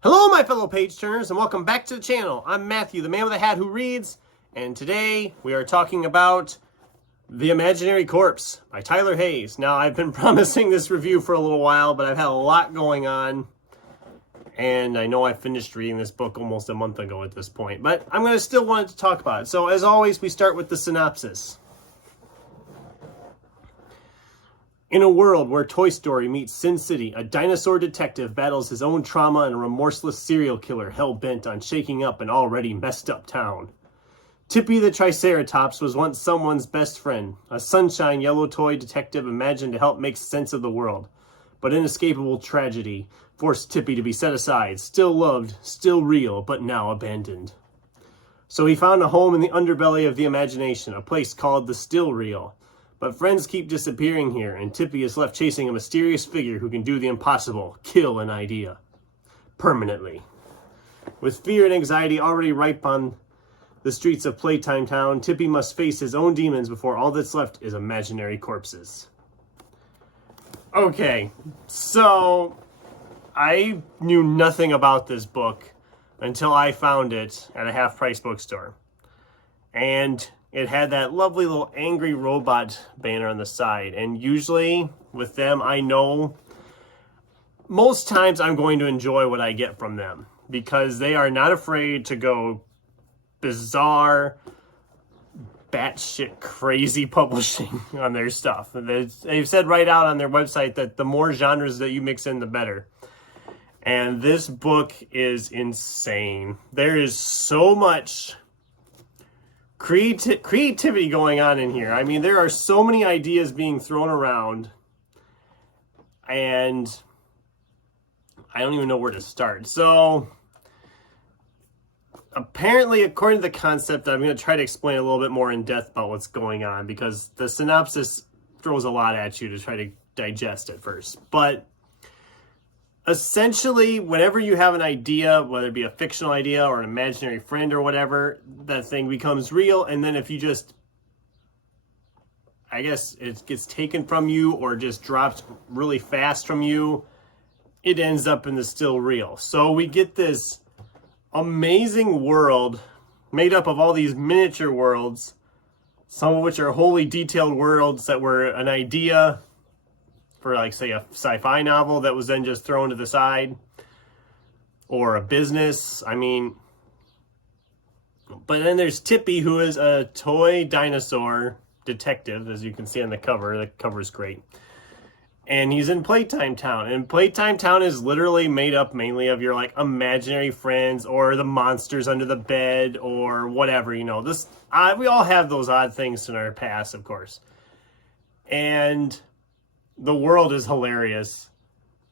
Hello, my fellow page turners, and welcome back to the channel. I'm Matthew, the man with a hat who reads, and today we are talking about The Imaginary Corpse by Tyler Hayes. Now, I've been promising this review for a little while, but I've had a lot going on, and I know I finished reading this book almost a month ago at this point, but I'm going to still want to talk about it. So, as always, we start with the synopsis. In a world where Toy Story meets Sin City, a dinosaur detective battles his own trauma and a remorseless serial killer hell-bent on shaking up an already messed-up town. Tippy the Triceratops was once someone's best friend, a sunshine yellow toy detective imagined to help make sense of the world. But inescapable tragedy forced Tippy to be set aside, still loved, still real, but now abandoned. So he found a home in the underbelly of the imagination, a place called the Still Real. But friends keep disappearing here, and Tippy is left chasing a mysterious figure who can do the impossible, kill an idea. Permanently. With fear and anxiety already ripe on the streets of Playtime Town, Tippy must face his own demons before all that's left is imaginary corpses. Okay, so I knew nothing about this book until I found it at a half-price bookstore. And it had that lovely little angry robot banner on the side. And usually with them, I know most times I'm going to enjoy what I get from them because they are not afraid to go bizarre, batshit crazy publishing on their stuff. They've said right out on their website that the more genres that you mix in, the better. And this book is insane. There is so much creativity going on in here. I mean, there are so many ideas being thrown around, and I don't even know where to start. So, apparently, according to the concept, I'm going to try to explain a little bit more in depth about what's going on, because the synopsis throws a lot at you to try to digest at first. But essentially, whenever you have an idea, whether it be a fictional idea or an imaginary friend or whatever, that thing becomes real. And then if you just, I guess it gets taken from you or just drops really fast from you, it ends up in the still real. So we get this amazing world made up of all these miniature worlds, some of which are wholly detailed worlds that were an idea for, like, say, a sci-fi novel that was then just thrown to the side, or a business. I mean, but then there's Tippy, who is a toy dinosaur detective, as you can see on the cover. The cover's great. And he's in Playtime Town. And Playtime Town is literally made up mainly of your, like, imaginary friends or the monsters under the bed or whatever, you know. We all have those odd things in our past, of course. And the world is hilarious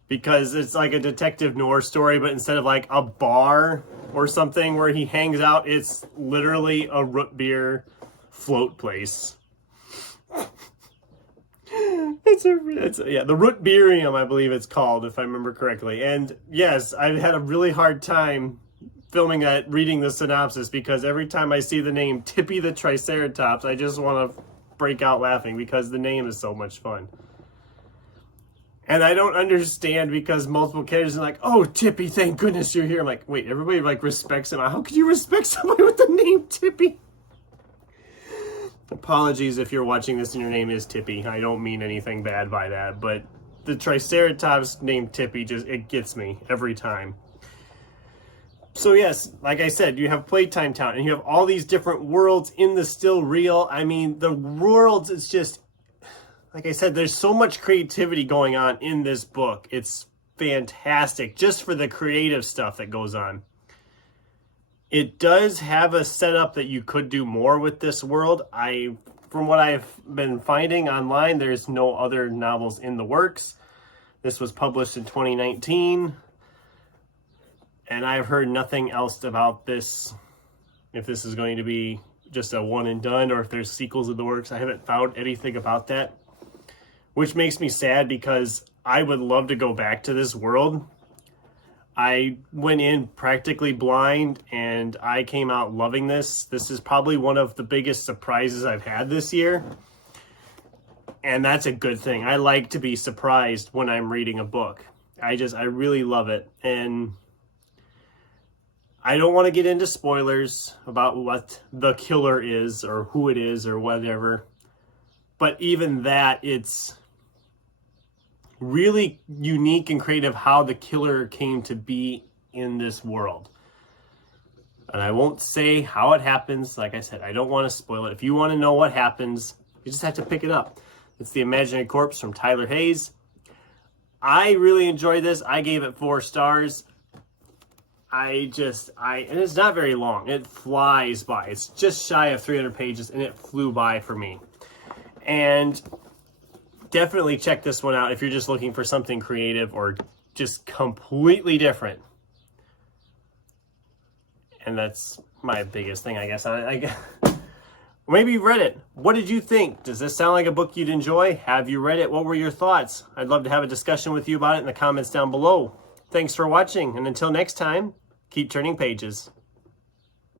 because it's like a detective noir story, but instead of like a bar or something where he hangs out, it's literally a root beer float place. The Root Beerium, I believe it's called, if I remember correctly. And yes, I've had a really hard time filming that, reading the synopsis, because every time I see the name Tippy the Triceratops, I just want to break out laughing because the name is so much fun. And I don't understand, because multiple characters are like, oh, Tippy, thank goodness you're here. I'm like, wait, everybody like respects him. How could you respect somebody with the name Tippy? Apologies if you're watching this and your name is Tippy. I don't mean anything bad by that, but the Triceratops named Tippy, it gets me every time. So yes, like I said, you have Playtime Town, and you have all these different worlds in the still real. I mean, the worlds, it's just, like I said, there's so much creativity going on in this book. It's fantastic just for the creative stuff that goes on. It does have a setup that you could do more with this world. From what I've been finding online, there's no other novels in the works. This was published in 2019. And I've heard nothing else about this, if this is going to be just a one and done or if there's sequels in the works. I haven't found anything about that, which makes me sad because I would love to go back to this world. I went in practically blind and I came out loving this. This is probably one of the biggest surprises I've had this year. And that's a good thing. I like to be surprised when I'm reading a book. I really love it. And I don't want to get into spoilers about what the killer is or who it is or whatever. But even that, it's really unique and creative how the killer came to be in this world. And I won't say how it happens. Like I said, I don't want to spoil it. If you want to know what happens, you just have to pick it up. It's The Imaginary Corpse from Tyler Hayes. I really enjoyed this. I gave it 4 stars. And it's not very long. It flies by. It's just shy of 300 pages, and it flew by for me. And definitely check this one out if you're just looking for something creative or just completely different. And that's my biggest thing, I guess. Maybe you've read it. What did you think? Does this sound like a book you'd enjoy? Have you read it? What were your thoughts? I'd love to have a discussion with you about it in the comments down below. Thanks for watching, and until next time, keep turning pages.